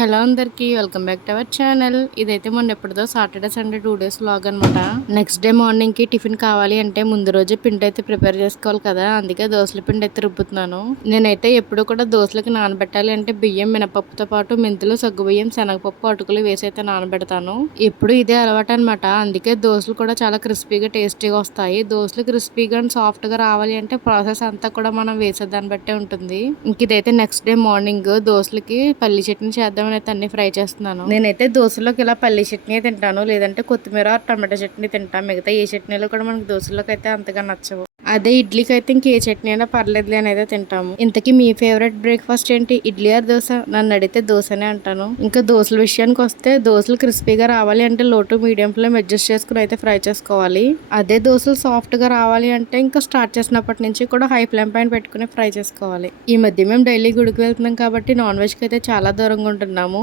Hello అందరికీ welcome back to our channel. ఇదైతే మొన్న ఎప్పుడుదో Saturday Sunday two days log అనమాట నెక్స్ట్ డే మార్నింగ్కి టిఫిన్ కావాలి అంటే ముందు రోజే పిండి అయితే ప్రిపేర్ చేసుకోవాలి కదా. అందుకే దోశల పిండి అయితే రుబ్బుతున్నాను. నేనైతే ఎప్పుడు కూడా దోశలకి నానబెట్టాలి అంటే బియ్యం మినపప్పుతో పాటు మెంతులు సగ్గుబియ్యం శనగపప్పు అటుకులు వేసి అయితే నానబెడతాను. ఎప్పుడు ఇదే అలవాటు అనమాట అందుకే దోశలు కూడా చాలా క్రిస్పీగా టేస్టీగా వస్తాయి. దోశలు క్రిస్పీగా అండ్ సాఫ్ట్గా రావాలి అంటే ప్రాసెస్ అంతా కూడా మనం వేసే దాన్ని బట్టే ఉంటుంది. ఇంక ఇదైతే నెక్స్ట్ డే మార్నింగ్ దోశలకి పల్లి చట్నీ చేద్దామని అయితే అన్ని ఫ్రై చేస్తున్నాను. నేనైతే దోశలోకి ఇలా పల్లి చట్నీ తింటాను. లేదంటే కొత్తిమీర టమాటో చట్నీ తింటాను మిగతా ఏ చట్నీలు కూడా మనకి దోశలోకి అయితే అంతగా నచ్చవు. అదే ఇడ్లీకి అయితే ఇంకే చట్నీ అయినా పర్లేదులే అని అయితే తింటాము. ఇంతకీ మీ ఫేవరెట్ బ్రేక్ఫాస్ట్ ఏంటి? ఇడ్లీ ఆర్ దోశ? నన్ను అడిగితే దోశనే అంటాను. ఇంకా దోశల విషయానికి వస్తే దోశలు క్రిస్పీగా రావాలి అంటే లోటు మీడియం ఫ్లేమ్ అడ్జస్ట్ చేసుకుని అయితే ఫ్రై చేసుకోవాలి. అదే దోశలు సాఫ్ట్గా రావాలి అంటే ఇంకా స్టార్ట్ చేసినప్పటి నుంచి కూడా హై ఫ్లేమ్ పైన పెట్టుకుని ఫ్రై చేసుకోవాలి. ఈ మధ్య మేము డైలీ గుడికి వెళ్తున్నాం కాబట్టి నాన్ వెజ్కి అయితే చాలా దూరంగా ఉంటున్నాము.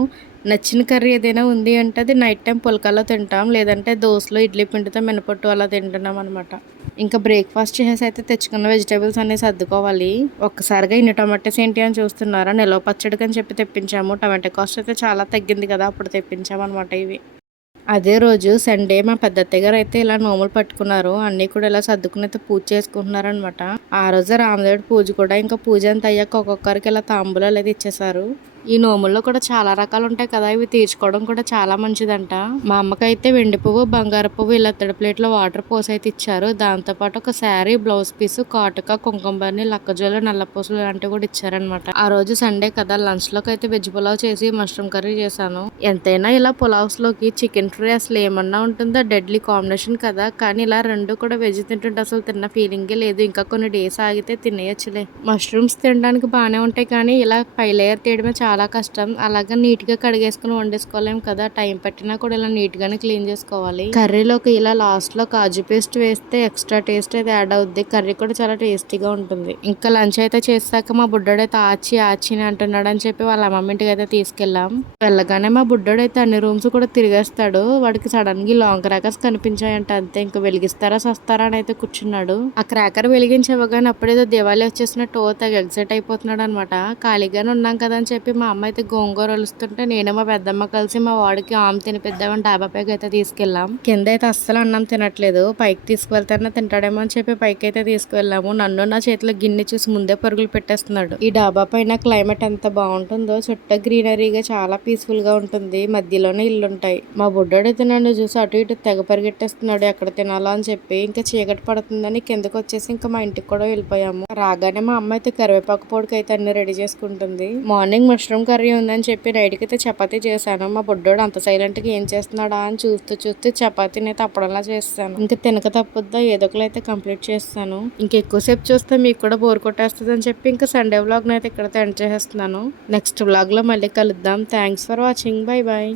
నచ్చిన కర్రీ ఏదైనా ఉంది అంటే అది నైట్ టైం పులకల్లో తింటాం లేదంటే దోశలో ఇడ్లీ పిండితో మినపట్టు అలా తింటున్నాం అనమాట ఇంకా బ్రేక్ఫాస్ట్ చేసేసి అయితే తెచ్చుకున్న వెజిటేబుల్స్ అనేసి సర్దుకోవాలి. ఒక్కసారిగా ఇన్ని టమాటోస్ ఏంటి అని చూస్తున్నారా? నిలవ పచ్చడికి అని చెప్పి తెప్పించాము. టమాటో కాస్ట్ అయితే చాలా తగ్గింది కదా అప్పుడు తెప్పించాము అనమాట ఇవి. అదే రోజు సండే మా పెద్ద గారు అయితే ఇలా నోములు పట్టుకున్నారు. అన్ని కూడా ఇలా సర్దుకుని అయితే పూజ చేసుకుంటున్నారు అనమాట ఆ రోజు రామదేవుడి పూజ కూడా ఇంకా పూజ అంత అయ్యాక ఒక్కొక్కరికి ఇలా తాంబూలాలు అయితే ఇచ్చేసారు ఈ నోముల్లో కూడా చాలా రకాలు ఉంటాయి కదా ఇవి తీర్చుకోవడం కూడా చాలా మంచిదంట. మా అమ్మకైతే వెండి పువ్వు బంగారు పువ్వు ఇలా తడి ప్లేట్లో వాటర్ పోసి అయితే ఇచ్చారు దాంతోపాటు ఒక శారీ బ్లౌజ్ పీస్ కాటుక కుంకుమని లక్కజోలు నల్లపూసలు లాంటివి కూడా ఇచ్చారనమాట ఆ రోజు సండే కదా లంచ్లోకి అయితే వెజ్ పులావ్ చేసి మష్రూమ్ కర్రీ చేశాను. ఎంతైనా ఇలా పులావ్స్లోకి చికెన్ ఫ్రై అసలు ఏమన్నా ఉంటుందో? డెడ్లీ కాంబినేషన్ కదా కానీ ఇలా రెండు కూడా వెజ్ తింటుంటే అసలు తిన్న ఫీలింగే లేదు. ఇంకా కొన్ని డేస్ ఆగితే తినేయచ్చులే. మష్రూమ్స్ తినడానికి బాగానే ఉంటాయి కానీ ఇలా పై లేయర్ తీయడమే చాలా చాలా కష్టం. అలాగే నీట్గా కడిగేసుకుని వండేసుకోలేము కదా. టైం పట్టినా కూడా ఇలా నీట్ గానే క్లీన్ చేసుకోవాలి. కర్రీలోకి ఇలా లాస్ట్లో కాజు పేస్ట్ వేస్తే ఎక్స్ట్రా టేస్ట్ అయితే యాడ్ అవుద్ది. కర్రీ కూడా చాలా టేస్టీగా ఉంటుంది. ఇంకా లంచ్ అయితే చేసాక మా బుడ్డోడైతే ఆచి ఆచి అంటున్నాడు అని చెప్పి వాళ్ళ అమ్మమ్మ ఇంటికి అయితే తీసుకెళ్ళాం. వెళ్ళగానే మా బుడ్డోడైతే అన్ని రూమ్స్ కూడా తిరిగేస్తాడు. వాడికి సడన్గా లాంగ్ క్రాకర్స్ కనిపించాయంట అంతే. ఇంకా వెలిగిస్తారా సస్తారా అని అయితే కూర్చున్నాడు. ఆ క్రాకర్ వెలిగించవగానే అప్పుడేదో దివాళీ వచ్చేసినట్టు తెగ ఎగ్జైట్ అయిపోతున్నాడు అనమాట ఖాళీగానే ఉన్నాం కదా అని చెప్పి మా అమ్మ అయితే గోంగూర వలుస్తుంటే నేను మా పెద్దమ్మ కలిసి మా వాడికి ఆమె తినిపిద్దామని డాబా పైకి అయితే తీసుకెళ్ళాం. కింద అయితే అస్సలు అన్నం తినట్లేదు. పైకి తీసుకువెళ్తానే తింటాడేమో అని చెప్పి పైకి అయితే తీసుకువెళ్ళాము. నన్ను నా చేతిలో గిన్నె చూసి ముందే పరుగులు పెట్టేస్తున్నాడు. ఈ డాబా పైన క్లైమేట్ ఎంత బాగుంటుందో చుట్టూ గ్రీనరీగా చాలా పీస్ఫుల్గా ఉంటుంది. మధ్యలోనే ఇల్లు ఉంటాయి మా బుడ్డోడైతే అయితే నన్ను చూసి అటు ఇటు తెగ పరిగెట్టేస్తున్నాడు. ఎక్కడ తినాలా అని చెప్పి ఇంకా చీకటి పడుతుందని కిందకు వచ్చేసి ఇంకా మా ఇంటికి కూడా వెళ్ళిపోయాము. రాగానే మా అమ్మ అయితే కరివేపాకు పొడికి అయితే అన్ని రెడీ చేసుకుంటుంది. మార్నింగ్ మష్రూమ్ మష్రూమ్ కర్రీ ఉందని చెప్పి నైట్కి అయితే చపాతీ చేశాను. మా బుడ్డోడు అంత సైలెంట్గా ఏం చేస్తున్నాడా అని చూస్తూ చూస్తూ చపాతీని అయితే అప్పడంలా చేస్తాను. ఇంకా తినక తప్పొద్దా? ఏదో అయితే కంప్లీట్ చేస్తాను. ఇంకా ఎక్కువసేపు చూస్తే మీకు కూడా బోర్ కొట్టేస్తుంది అని చెప్పి ఇంకా సండే వ్లాగ్ని అయితే ఇక్కడతో ఎండ్ చేసేస్తున్నాను. నెక్స్ట్ వ్లాగ్లో మళ్ళీ కలుద్దాం. Thanks for watching. Bye bye